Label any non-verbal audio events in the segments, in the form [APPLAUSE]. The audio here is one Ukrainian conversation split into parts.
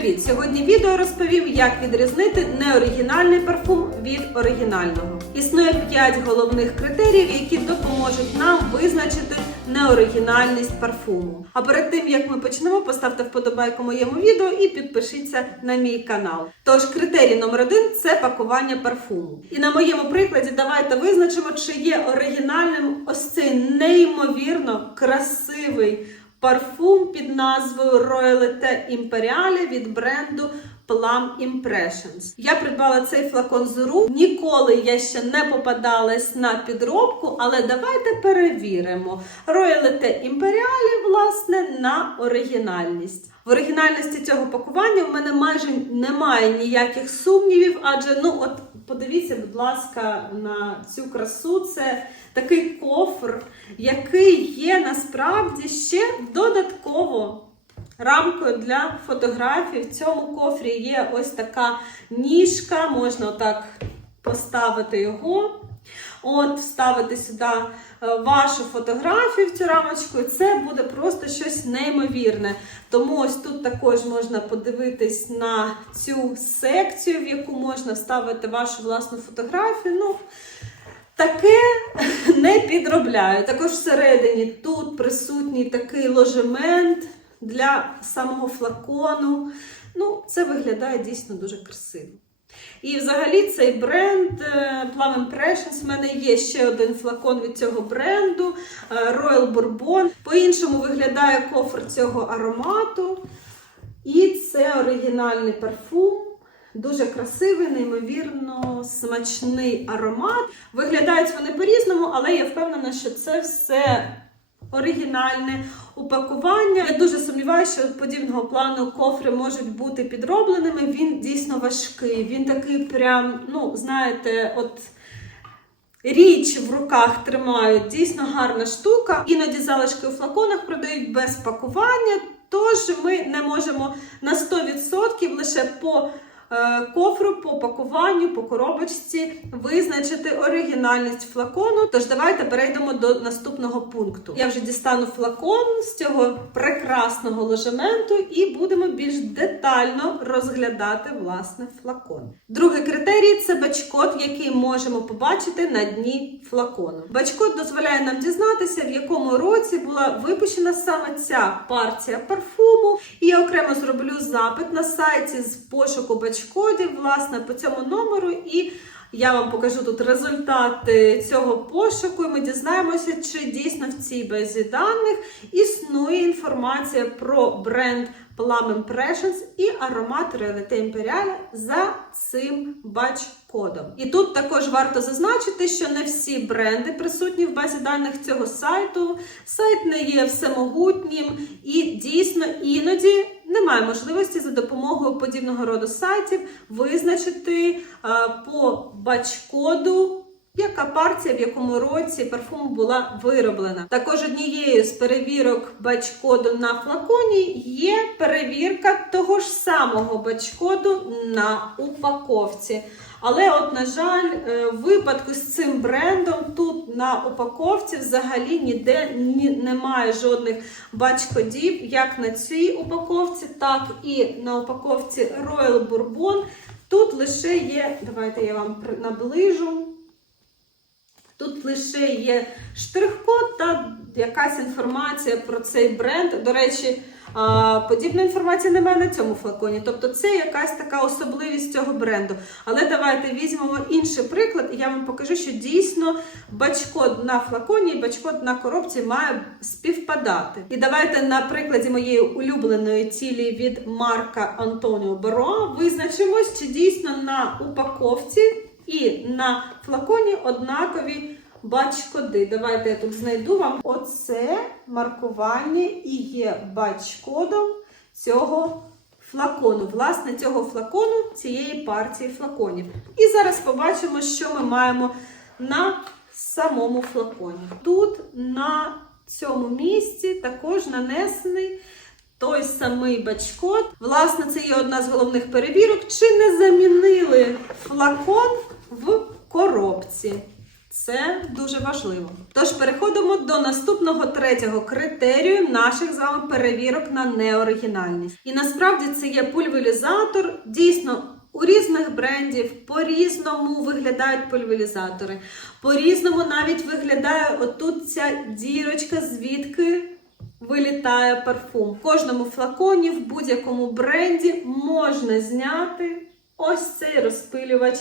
Привіт! Сьогодні відео розповів, як відрізнити неоригінальний парфум від оригінального. Існує 5 головних критеріїв, які допоможуть нам визначити неоригінальність парфуму. А перед тим як ми почнемо, поставте вподобайку моєму відео і підпишіться на мій канал. Тож критерій номер один це пакування парфуму. І на моєму прикладі давайте визначимо, чи є оригінальним ось цей неймовірно красивий парфум під назвою Royalty Imperiale від бренду Plum Impressions. Я придбала цей флакон з рук. Ніколи я ще не попадалась на підробку, але давайте перевіримо. Royalty Imperiale, власне, на оригінальність. В оригінальності цього пакування в мене майже немає ніяких сумнівів, адже ну от подивіться, будь ласка, на цю красу. Це такий кофр, який є насправді ще додатково рамкою для фотографій. В цьому кофрі є ось така ніжка, можна так поставити його. От, вставити сюди е, вашу фотографію в цю рамочку, і це буде просто щось неймовірне. Тому ось тут також можна подивитись на цю секцію, в яку можна вставити вашу власну фотографію. Ну, Таке [LAUGHS] не підробляю. Також всередині тут присутній такий ложемент для самого флакону. Ну, це виглядає дійсно дуже красиво. І взагалі цей бренд е, Plum Impressions, в мене є ще один флакон від цього бренду е, Royal Bourbon. По-іншому виглядає кофр цього аромату. І це оригінальний парфум. Дуже красивий, неймовірно смачний аромат. Виглядають вони по-різному, але я впевнена, що це все оригінальне упакування. Я дуже сумніваюся, що подібного плану кофри можуть бути підробленими. Він дійсно важкий. Він такий прям, ну, знаєте, от. Річ в руках тримають дійсно гарна штука. Іноді залишки у флаконах продають без пакування, тож ми не можемо на 100% лише по кофру, по пакуванню, по коробочці визначити оригінальність флакону. Тож давайте перейдемо до наступного пункту. Я вже дістану флакон з цього прекрасного ложементу і будемо більш детально розглядати власне флакон. Другий критерій це бачкод, який можемо побачити на дні флакону. Бачкод дозволяє нам дізнатися, в якому році була випущена саме ця партія парфуму. І я окремо зроблю запит на сайті з пошуку бачкодів, власне, по цьому номеру. І я вам покажу тут результати цього пошуку, і ми дізнаємося, чи дійсно в цій базі даних існує інформація про бренд Plum Impressions і аромат Reality Imperiale за цим бач-кодом. І тут також варто зазначити, що не всі бренди присутні в базі даних цього сайту. Сайт не є всемогутнім і дійсно іноді немає можливості за допомогою подібного роду сайтів визначити е, по бач-коду. Яка партія в якому році парфум була вироблена? Також однією з перевірок бач-коду на флаконі є перевірка того ж самого бач-коду на упаковці. Але, от, на жаль, е, в випадку з цим брендом тут на упаковці взагалі ніде ні, немає жодних бач-кодів, як на цій упаковці, так і на упаковці Royal Bourbon. Тут лише є, давайте я вам наближу. Тут лише є штрих-код та якась інформація про цей бренд. До речі, а, подібної інформації немає на цьому флаконі. Тобто це якась така особливість цього бренду. Але давайте візьмемо інший приклад, і я вам покажу, що дійсно бачкод на флаконі і бачкод на коробці має співпадати. І давайте на прикладі моєї улюбленої цілі від Марка Антоніо Беро визначимось, чи дійсно на упаковці і на флаконі однакові бач-коди. Давайте я тут знайду вам. Оце маркування і є бач-кодом цього флакону. Власне, цього флакону, цієї партії флаконів. І зараз побачимо, що ми маємо на самому флаконі. Тут на цьому місці також нанесений. Той самий бачкод. Власне, це є одна з головних перевірок, чи не замінили флакон в коробці. Це дуже важливо. Тож переходимо до наступного третього критерію наших з вами перевірок на неоригінальність. І насправді це є пульверізатор. Дійсно, у різних брендів по-різному виглядають пульверізатори. По-різному навіть виглядає отут ця дірочка, звідки вилітає парфум. В кожному флаконі, в будь-якому бренді можна зняти ось цей розпилювач,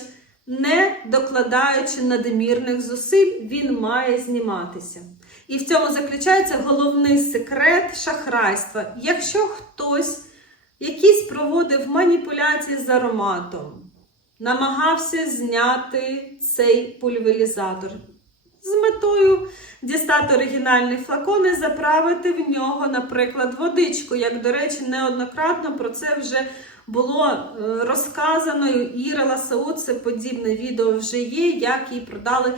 не докладаючи надмірних зусиль, він має зніматися. І в цьому заключається головний секрет шахрайства. Якщо хтось якісь проводив маніпуляції з ароматом, намагався зняти цей пульверізатор з метою дістати оригінальний флакон і заправити в нього, наприклад, водичку. Як, до речі, неоднократно про це вже було е, розказано. Іра Ласаут, це подібне відео вже є, як їй продали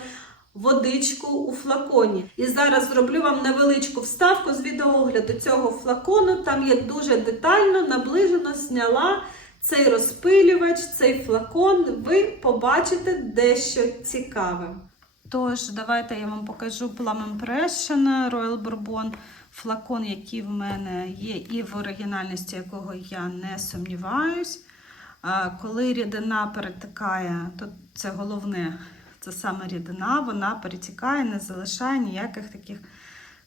водичку у флаконі. І зараз зроблю вам невеличку вставку з відеогляду цього флакону. Там я дуже детально, наближено зняла цей розпилювач, цей флакон. Ви побачите дещо цікаве. Тож, давайте я вам покажу Plum Impression Royal Bourbon. Флакон, який в мене є, і в оригінальності якого я не сумніваюсь. Коли рідина перетикає, то це головне, це саме рідина, вона перетікає, не залишає ніяких таких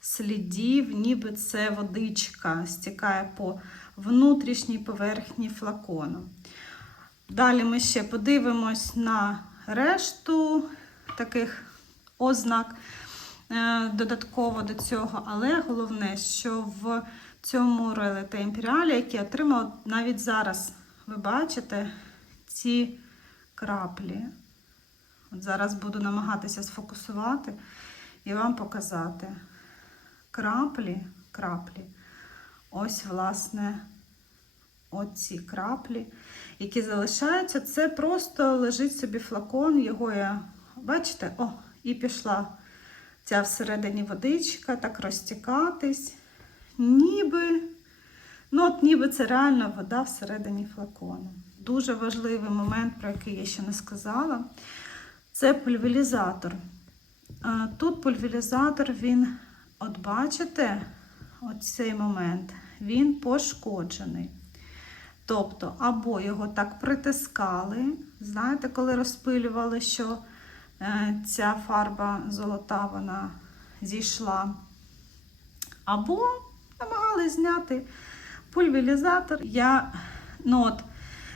слідів, ніби це водичка стікає по внутрішній поверхні флакону. Далі ми ще подивимось на решту таких ознак додатково до цього, але головне, що в цьому релете імперіалі, який я отримала, навіть зараз ви бачите ці краплі. От зараз буду намагатися сфокусувати і вам показати краплі, краплі. Ось, власне, оці краплі, які залишаються. Це просто лежить собі флакон, його я, бачите, о, і пішла ця всередині водичка, так розтікатись. Ніби, ну от ніби це реально вода всередині флакону. Дуже важливий момент, про який я ще не сказала, це пульверізатор. Тут пульверізатор, він, от бачите, оцей момент, він пошкоджений. Тобто, або його так притискали, знаєте, коли розпилювали, що ця фарба золота вона зійшла, або намагались зняти пульверізатор. Я ну от,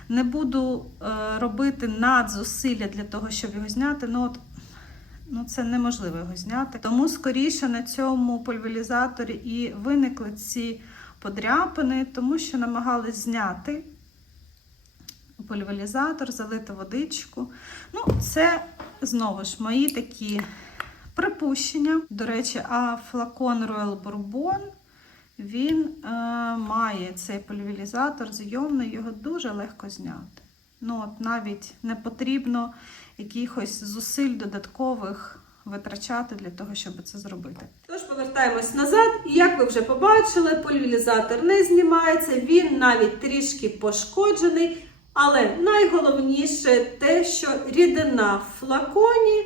не буду е, робити надзусилля для того, щоб його зняти. Ну, от, ну, це неможливо його зняти. Тому скоріше на цьому пульверізаторі і виникли ці подряпини, тому що намагались зняти пульверізатор, залити водичку. Ну, це знову ж мої такі припущення. До речі, а флакон Royal Bourbon, він е, має цей пульверізатор зйомний, його дуже легко зняти. Ну, от навіть не потрібно якихось зусиль додаткових витрачати для того, щоб це зробити. Тож повертаємось назад, як ви вже побачили, пульверізатор не знімається, він навіть трішки пошкоджений. Але найголовніше те, що рідина в флаконі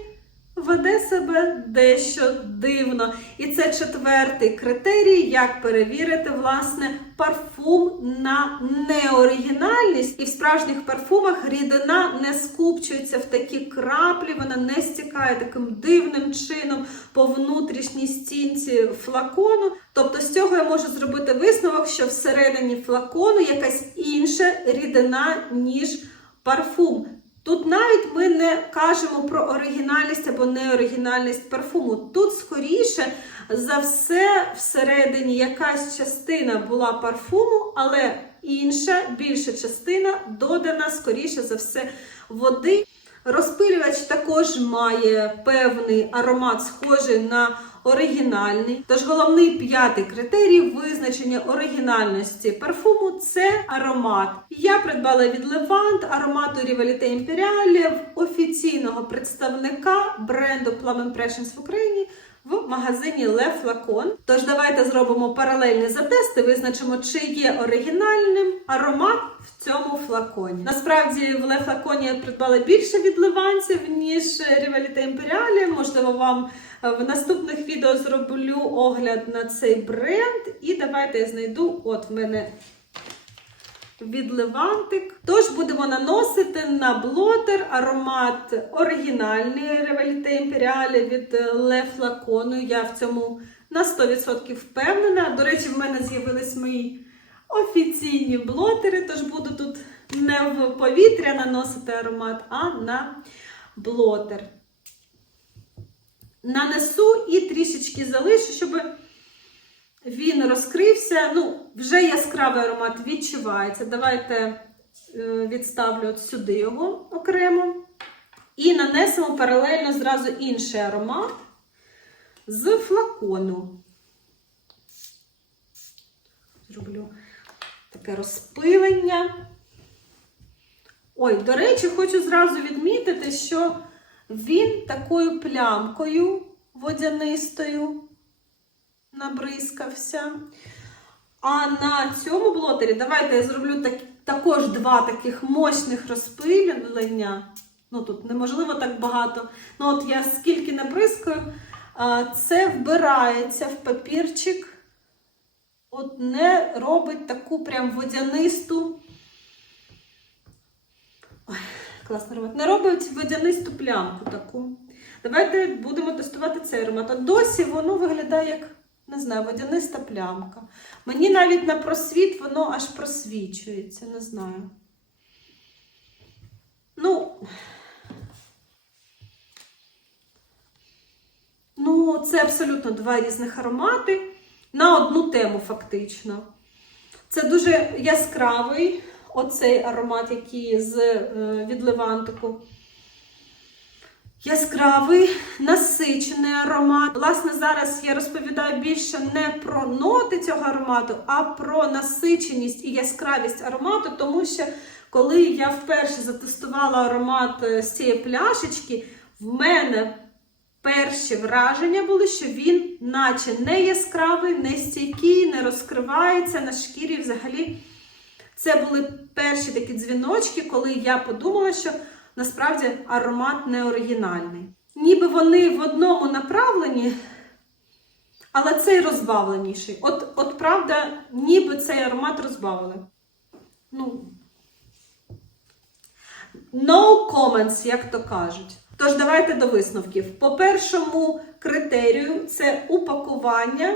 веде себе дещо дивно. І це четвертий критерій, як перевірити власне парфум на неоригінальність. І в справжніх парфумах рідина не скупчується в такі краплі, вона не стікає таким дивним чином по внутрішній стінці флакону. Тобто з цього я можу зробити висновок, що всередині флакону якась інша рідина, ніж парфум. Тут навіть ми не кажемо про оригінальність або неоригінальність парфуму. Тут скоріше за все всередині якась частина була парфуму, але інша, більша частина додана, скоріше за все, води. Розпилювач також має певний аромат, схожий на оригінальний. Тож головний п'ятий критерій визначення оригінальності парфуму це аромат. Я придбала від Levant аромату Rivalité Imperiale в офіційного представника бренду Plum Impressions в Україні в магазині Le Flacon. Тож давайте зробимо паралельний затест і визначимо, чи є оригінальним аромат в цьому флаконі. Насправді в Le Flacon я придбала більше відливанців, ніж Rivalité Imperiale. Можливо, вам е, в наступних відео зроблю огляд на цей бренд. І давайте я знайду. От в мене відливантик. Тож будемо наносити на блотер аромат оригінальний Rivalité Imperiale від Le Flacon. Я в цьому на 100% впевнена. До речі, в мене з'явились мої офіційні блотери, тож буду тут не в повітря наносити аромат, а на блотер. Нанесу і трішечки залишу, щоб він розкрився. Ну, вже яскравий аромат відчувається. Давайте е, відставлю от сюди його окремо. І нанесемо паралельно зразу інший аромат з флакону. Зроблю таке розпилення. Ой, до речі, хочу зразу відмітити, що він такою плямкою водянистою набризкався. А на цьому блотері, давайте я зроблю так, також два таких мощних розпилення. Ну, тут неможливо так багато. Ну, от я скільки набризкаю, це вбирається в папірчик. От не робить таку прям водянисту. Ой, класно робить. Не робить водянисту плямку таку. Давайте будемо тестувати цей аромат. От досі воно виглядає як, не знаю, водяниста плямка. Мені навіть на просвіт воно аж просвічується, не знаю. Ну, ну, це абсолютно два різних аромати на одну тему, фактично. Це дуже яскравий оцей аромат, який з е, від Левантику. Яскравий, насичений аромат. Власне, зараз я розповідаю більше не про ноти цього аромату, а про насиченість і яскравість аромату, тому що коли я вперше затестувала аромат е, з цієї пляшечки, в мене перші враження були, що він, наче не яскравий, не стійкий, не розкривається на шкірі взагалі. Це були перші такі дзвіночки, коли я подумала, що насправді аромат не оригінальний. Ніби вони в одному направленні, але цей розбавленіший. От, от правда, ніби цей аромат розбавили. Ну, no comments, як то кажуть. Тож давайте до висновків. По першому критерію це упакування.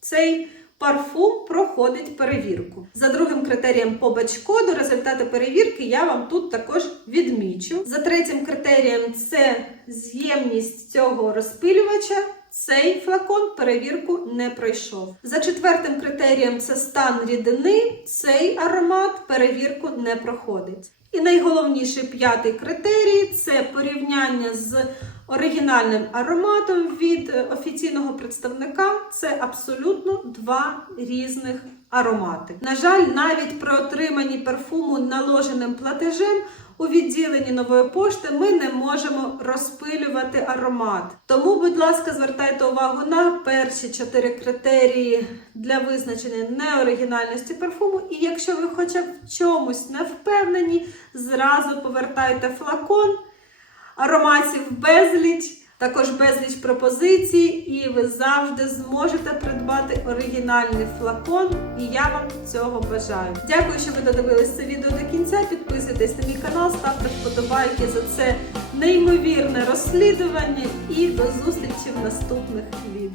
Цей парфум проходить перевірку. За другим критерієм по бачкоду результати перевірки я вам тут також відмічу. За третім критерієм це з'ємність цього розпилювача. Цей флакон перевірку не пройшов. За четвертим критерієм це стан рідини. Цей аромат перевірку не проходить. І найголовніший п'ятий критерій це порівняння з оригінальним ароматом від е, офіційного представника. Це абсолютно два різних аромати. На жаль, навіть при отриманні парфуму наложеним платежем у відділенні нової пошти ми не можемо розпилювати аромат. Тому, будь ласка, звертайте увагу на перші чотири критерії для визначення неоригінальності парфуму. І якщо ви хоча б в чомусь не впевнені, зразу повертайте флакон. Ароматів безліч, також безліч пропозицій, і ви завжди зможете придбати оригінальний флакон. І я вам цього бажаю. Дякую, що ви додивились це відео до кінця. Підписуйтесь на мій канал, ставте вподобайки за це неймовірне розслідування. І до зустрічі в наступних відео.